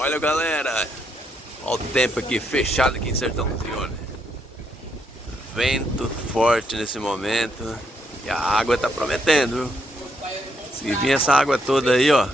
Olha, galera, olha o tempo aqui, fechado aqui em Sertãozinho, olha. Vento forte nesse momento e a água tá prometendo, viu? Se vir essa água toda aí, ó,